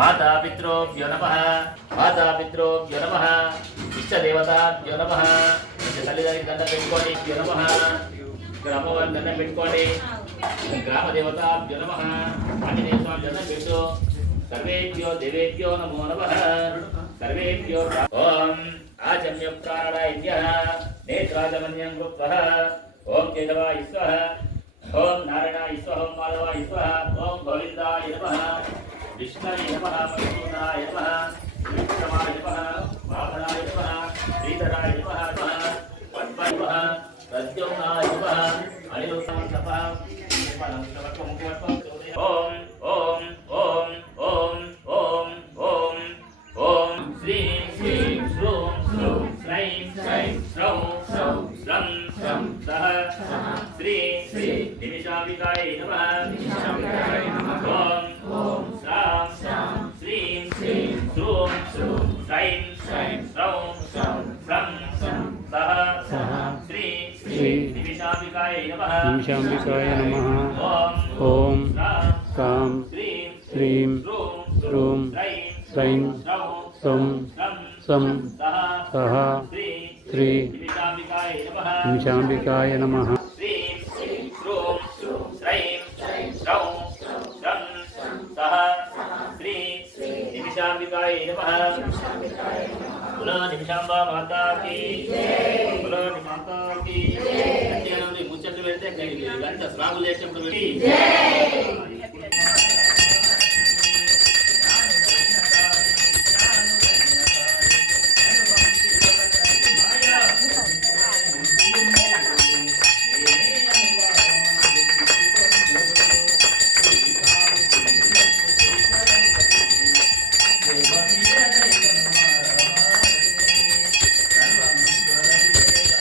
మాతాపితృభ్యో నమః మాతాపితృభ్యో నమః ఇష్టదేవతాభ్యో నమః తల్లిదండ్రులకి దండం పెట్టుకోండి నమః ఇక్కడ అమ్మవారి దండం పెట్టుకోండి గ్రామ దేవతాభ్యో నమః ఆంజనేయ స్వామి దండం పెట్టు సర్వేభ్యో దేవేభ్యో నమో నమః సర్వేభ్యో ఓం ఆచమ్య ప్రాణాయామ్యః నేత్రాజమన్యం కృత్వః ఓం కేశవాయ స్వః ఓం నారాయణాయ స్వః ఓం మాధవాయ స్వః ఓం గోవిందాయ నమః విష్ణువే నమః మధుసూదనాయ నమః విష్ణువాయ నమః వామనాయ నమః శ్రీధరాయ నమః పద్మాయ నమః ప్రద్యుమ్నాయ నమః అనిరుద్ధాయ నమః ఓం ఓం ఓం ఓం ఓం ఓం ఓం శ్రీం శ్రీం శ్రూం శ్రూం శ్రైం శ్రైం శ్రౌం శ్రౌం శ్రం శ్రం సహ శ్రీం శ్రీం నిమిషాంబికాయ నమః ఓం ఓం శ్రాం శ్రాం శ్రీం శ్రీం శ్రూం శ్రూం శ్రైం శ్రైం శ్రౌం శ్రౌం శ్రం శ్రం సహ శ్రీం శ్రీం నిమిషాంబికాయ నమః ఓం శ్రాం శ్రీం శ్రూం శ్రైం శ్రౌం సం సహ శ్రీం నిమిషాంబికాయ నమః నిమిషాంబికాయ నమః బులో నిమిషాంబా మాతా కీ బులో మాతా కీ ముచ్చట్లు పెడితే గంట స్లాబులు చేసినప్పుడు పెట్టి